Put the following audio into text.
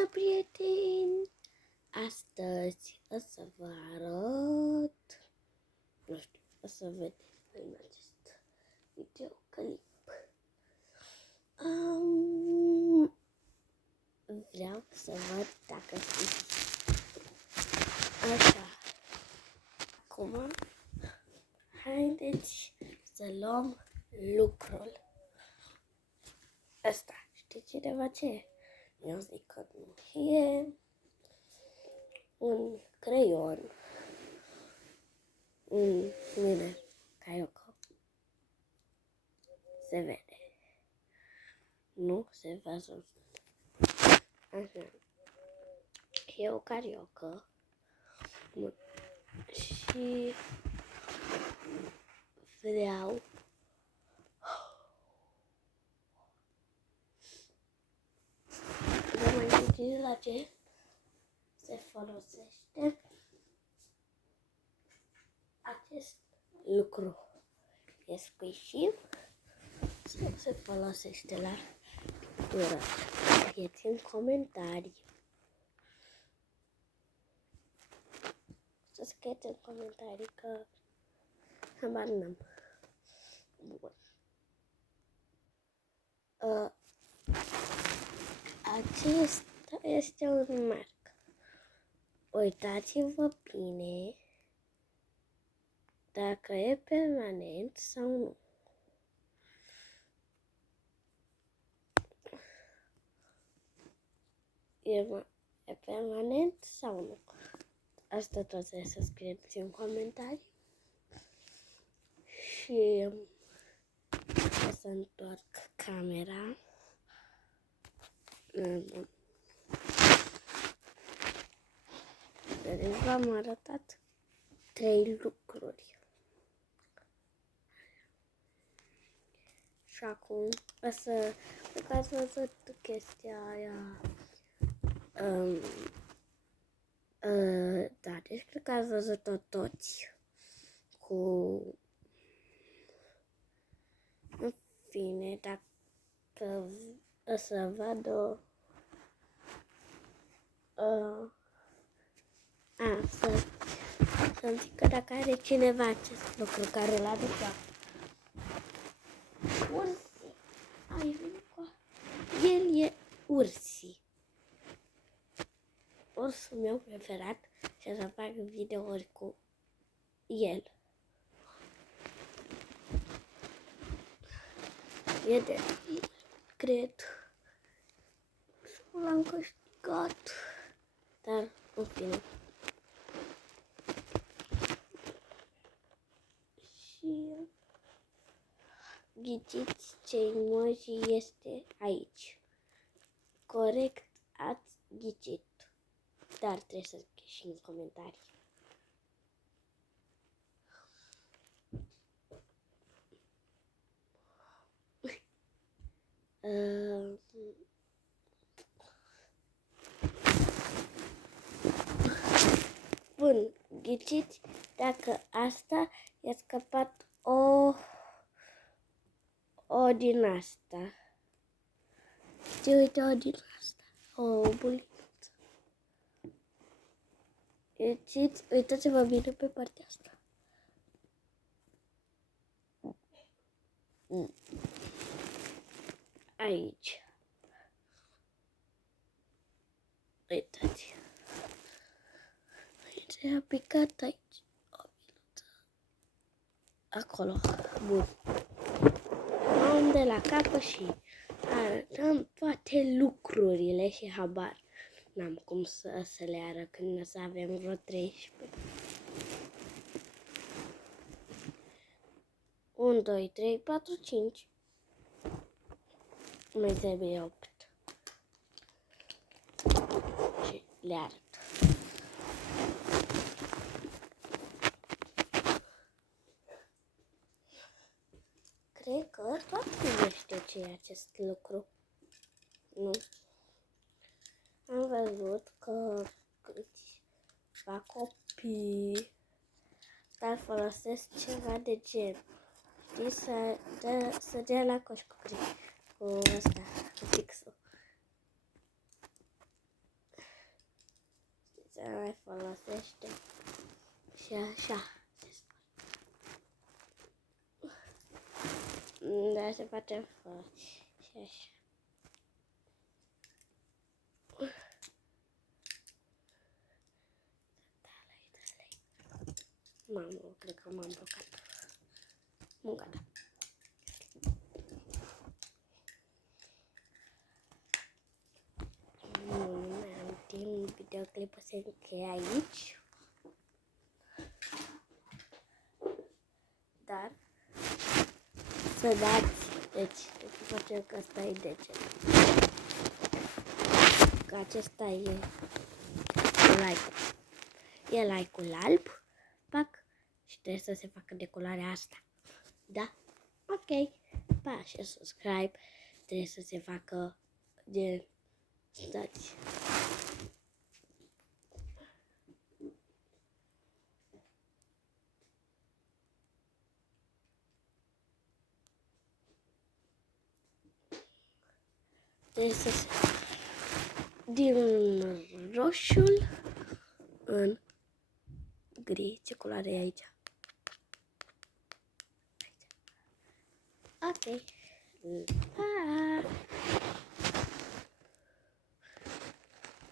Bună, prieteni! Astăzi o să vă arăt, nu știu, o să vedeți în acest videoclip. Vreau să văd dacă știți. Așa. Acum, haideți să luăm lucrul ăsta. Știi cineva ce e? Eu zic că nu. E un creion, un mine, caiocă. Se vede. Nu se văzut. Așa. E o cariocă. Și vreau să mai gândiți la ce se folosește acest lucru. E squishy sau se folosește la pictură? Scrieți în comentarii. Să scrieți în comentarii că habar n-am. Bun. Acesta este un marc. Uitați-vă bine dacă e permanent sau nu. E permanent sau nu? Asta tot trebuie să scrieți în comentarii. Și o să întorc camera. Deci v-am arătat 3 lucruri. Și acum o să, cred că ați văzut chestia aia. Da, deci cred că ați văzut-o toți cu... În fine, dacă o să vadă... să-mi zică dacă are cineva acest lucru care l-a ducat. Ursi. Ai venit cu... El e Ursi. Ursul meu preferat și o să fac videouri cu el. Prieten, cred că l-am câștigat, dar în fine. Și ghiciți ce emoji este aici. Corect, ați ghicit. Dar trebuie să scrieți și în comentarii. Bun, ghiciți dacă asta i-a scăpat o din asta. Ce uite o din asta. O buliță. Ghiciți, uitați-vă bine pe partea asta. Aici. Uitați. Aici a picat aici. O minută. Acolo. Bun. Luăm de la capăt și arătăm toate lucrurile și habar n-am cum să le arăt când o să avem vreo 13. 1, 2, 3, 4, 5. Mai trebuie 8. Și le arăt. Cred că toată lumea știe ce e acest lucru. Nu? Am văzut că câțiva copii dar folosesc ceva de gen. Știi, să dea la coș cu ăsta, cu fixul. se mai folosește și așa. Da, se poate folosi și așa. Mamă, cred că m-am blocat. Bun, gata. Nu mai am timp, videoclipul se încheie aici. Dar să dați, deci facem că ăsta e degel. Că acesta e like. E like-ul alb, pac, și trebuie să se facă de culoarea asta. Da? Ok. Pa, și subscribe trebuie să se facă de... Stați. Trebuie să se... din roșiul în gri. Ce culoare e aici? Ok. Pa!